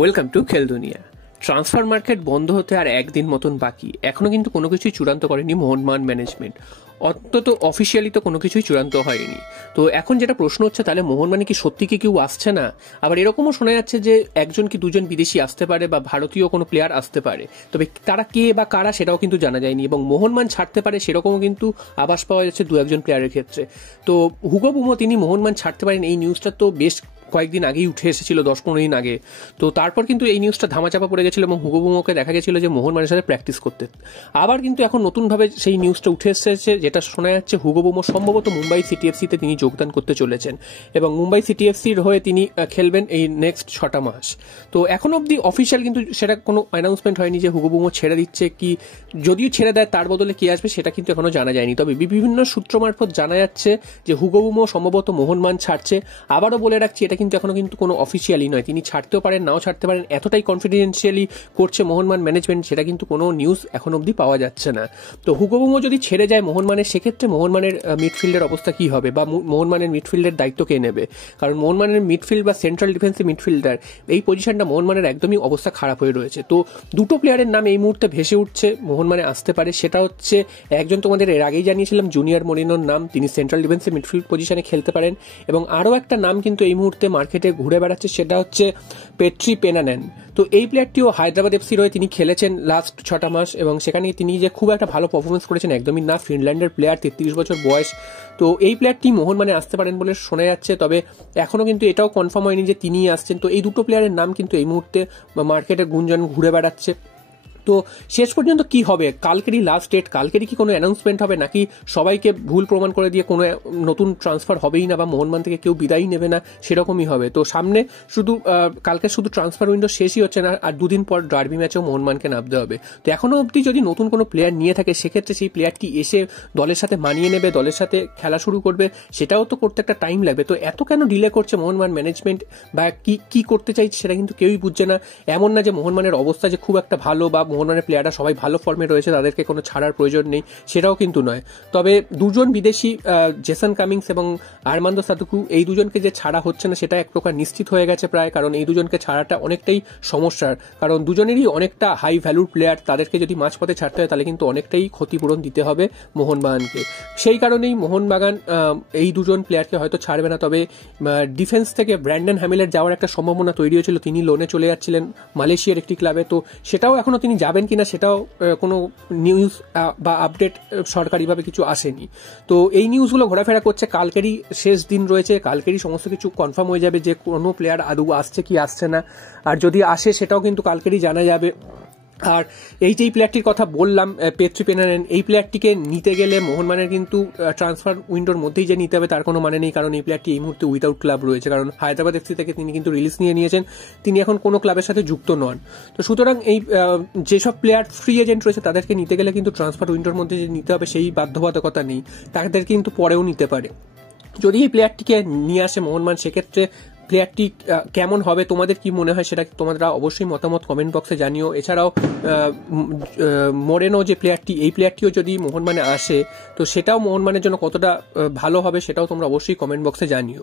Welcome to খেল দুনিয়া। Transfer market বন্ধ হতে আর একদিন মতন বাকি। এখনো কিন্তু কোনো কিছুই চূড়ান্ত করেনি মোহনবাগান ম্যানেজমেন্ট, অন্তত অফিসিয়ালি তো কোনো কিছুই চূড়ান্ত হয়নি। তো এখন যেটা প্রশ্ন হচ্ছে, তাহলে মোহনবাগানে কি সত্যি কি কেউ আসছে না? আবার এরকমও শোনা যাচ্ছে যে একজন কি দুজন বিদেশি আসতে পারে বা ভারতীয় কোনো প্লেয়ার আসতে পারে, তবে তারা কে বা কারা সেটাও কিন্তু জানা যায়নি। এবং মোহনবাগান ছাড়তে পারে সেরকমও কিন্তু আভাস পাওয়া যাচ্ছে দু একজন প্লেয়ারের ক্ষেত্রে। তো হুগো বুমো তিনি মোহনবাগান ছাড়তে পারেন, এই নিউজটা তো বেশ কয়েকদিন আগেই উঠে এসেছিল, 10-15 দিন আগে। তো তারপর কিন্তু এই নিউজটা ধামাচাপা পড়ে গেছিল এবং হুগো বুমোকে দেখা গেছিল যে মোহনবাগানের সাথে প্র্যাকটিস করতে। আবার কিন্তু এখন নতুনভাবে সেই নিউজটা উঠে এসেছে, যেটা শোনা যাচ্ছে হুগো বুমো সম্ভবত মুম্বাই সিটিএফসিতে তিনি যোগদান করতে চলেছেন এবং মুম্বাই সিটিএফসির হয়ে তিনি খেলবেন এই নেক্সট 6টা মাস। তো এখন অবধি অফিসিয়াল কিন্তু সেটা কোনো অ্যানাউন্সমেন্ট হয়নি যে হুগো বুমো ছেড়ে দিচ্ছে, কি যদিও ছেড়ে দেয় তার বদলে কে আসবে সেটা কিন্তু এখনো জানা যায়নি। তবে বিভিন্ন সূত্র মারফত জানা যাচ্ছে যে হুগো বুমো সম্ভবত মোহনবাগান ছাড়ছে। আবারও বলে রাখছি, এটা কিন্তু এখনো কিন্তু কোনো অফিসিয়ালি নয়, তিনি ছাড়তেও পারেন নাও ছাড়তে পারেন, এতটাই কনফিডেন্সিয়ালি করছে মোহনবাগান ম্যানেজমেন্ট, সেটা কিন্তু কোনো নিউজ এখন অবধি পাওয়া যাচ্ছে না। তো হুগো বুমো যদি ছেড়ে যায় মোহনবাগানের, সেক্ষেত্রে মোহনবাগানের মিডফিল্ডের অবস্থা কি হবে বা মোহনবাগানের মিডফিল্ডের দায়িত্ব কে নেবে? কারণ মোহনবাগানের মিডফিল্ড বা সেন্ট্রাল ডিফেন্সিভ মিডফিল্ডার, এই পজিশনটা মোহনবাগানের একদমই অবস্থা খারাপ হয়ে রয়েছে। তো দুটো প্লেয়ারের নাম এই মুহূর্তে ভেসে উঠছে মোহনবাগানে আসতে পারে। সেটা হচ্ছে একজন তোমাদের এর আগেই জানিয়েছিলাম, জুনিয়র মরিনোর নাম, তিনি সেন্ট্রাল ডিফেন্সিভ মিডফিল্ড পজিশনে খেলতে পারেন। এবং আরও একটা নাম কিন্তু এই মুহূর্তে মার্কেটে ঘুরে বেড়াচ্ছে, সেটা হচ্ছে পেট্রি পেনানেন। তো এই প্লেয়ারটিও হায়দ্রাবাদ এফসির হয়ে তিনি খেলেছেন লাস্ট 6টা মাস এবং সেখানে তিনি যে খুব একটা ভালো পারফরমেন্স করেছেন একদমই না। ফিনল্যান্ডের প্লেয়ার, 33 বছর বয়স। তো এই প্লেয়ারটি মোহনবাগানে আসতে পারেন বলে শোনা যাচ্ছে, তবে এখনও কিন্তু এটাও কনফার্ম হয়নি যে তিনিই আসছেন। তো এই দুটো প্লেয়ারের নাম কিন্তু এই মুহূর্তে মার্কেটে গুঞ্জন ঘুরে বেড়াচ্ছে। তো শেষ পর্যন্ত কি হবে? কালকেরই লাস্ট ডেট, কালকেরই কি কোনো অ্যানাউন্সমেন্ট হবে, নাকি সবাইকে ভুল প্রমাণ করে দিয়ে কোনো নতুন ট্রান্সফার হবেই না বা মোহনবাগান থেকে কেউ বিদায়ই নেবে না, সেরকমই হবে? তো সামনে শুধু কালকে শুধু ট্রান্সফার উইন্ডো শেষই হচ্ছে না, আর দুদিন পর ডার্বি ম্যাচেও মোহনবাগানকে নামতে হবে। তো এখনো অবধি যদি নতুন কোনো প্লেয়ার নিয়ে থাকে, সেক্ষেত্রে সেই প্লেয়ারটি এসে দলের সাথে মানিয়ে নেবে, দলের সাথে খেলা শুরু করবে, সেটাও তো করতে একটা টাইম লাগবে। তো এত কেন ডিলে করছে মোহনবাগান ম্যানেজমেন্ট বা কি করতে চাইছে সেটা কিন্তু কেউই বুঝছে না। এমন না যে মোহনবাগানের অবস্থা যে খুব একটা ভালো বা মোহনবাগানের প্লেয়াররা সবাই ভালো ফর্মে রয়েছে, তাদেরকে কোনো ছাড়ার প্রয়োজন নেই, সেটাও কিন্তু নয়। তবে দুজন বিদেশি, জেসন কামিংস এবং আর্মান্দো সাদুকু, এই দুজনকে যে ছাড়া হচ্ছে না সেটা এক প্রকার নিশ্চিত হয়ে গেছে প্রায়। কারণ এই দুজনকে ছাড়াটা অনেকটাই সমস্যার, কারণ দুজনেরই অনেকটা হাই ভ্যালুর প্লেয়ার, তাদেরকে যদি মাঝপথে ছাড়তে হয় তাহলে কিন্তু অনেকটাই ক্ষতিপূরণ দিতে হবে মোহনবাগানকে। সেই কারণেই মোহনবাগান এই দুজন প্লেয়ারকে হয়তো ছাড়বে না। তবে ডিফেন্স থেকে ব্র্যান্ডন হ্যামিলের যাওয়ার একটা সম্ভাবনা তৈরি হয়েছিল, তিনি লোনে চলে যাচ্ছিলেন মালয়েশিয়ার একটি ক্লাবে। তো সেটাও এখনো তিনি যাবেন কিনা সেটাও কোনো নিউজ বা আপডেট সরকারিভাবে কিছু আসেনি। তো এই নিউজগুলো ঘোরাফেরা করছে। কালকেরই শেষ দিন রয়েছে, কালকেরই সমস্ত কিছু কনফার্ম হয়ে যাবে যে কোনো প্লেয়ার আদৌ আসছে কি আসছে না। আর যদি আসে সেটাও কিন্তু কালকেরই জানা যাবে। আর এই যে প্লেয়ারটির কথা বললাম, পেট্রি পেনানেন, এই প্লেয়ারটিকে নিতে গেলে মোহনবাগানের কিন্তু ট্রান্সফার উইন্ডোর মধ্যেই যে নিতে হবে তার কোনো মানে নেই, কারণ এই প্লেয়ারটি এই মুহূর্তে উইদাউট ক্লাব রয়েছে। কারণ হায়দ্রাবাদ এফসি থেকে তিনি কিন্তু রিলিজ নিয়ে নিয়েছেন, তিনি এখন কোনো ক্লাবের সাথে যুক্ত নন। তো সুতরাং এই যেসব প্লেয়ার ফ্রি এজেন্ট রয়েছে তাদেরকে নিতে গেলে কিন্তু ট্রান্সফার উইন্ডোর মধ্যে যে নিতে হবে সেই বাধ্যবাধকতা নেই, তাদের কিন্তু পরেও নিতে পারে। যদি এই প্লেয়ারটিকে নিয়ে আসে মোহনবাগান, সেক্ষেত্রে প্লেয়ারটি কেমন হবে, তোমাদের কি মনে হয় সেটা তোমরা অবশ্যই মতামত কমেন্ট বক্সে জানিও। এছাড়াও মোরেনো যে প্লেয়ারটি, এই প্লেয়ারটিও যদি মোহনবাগানে আসে তো সেটাও মোহনবাগানের জন্য কতটা ভালো হবে সেটাও তোমরা অবশ্যই কমেন্ট বক্সে জানিও।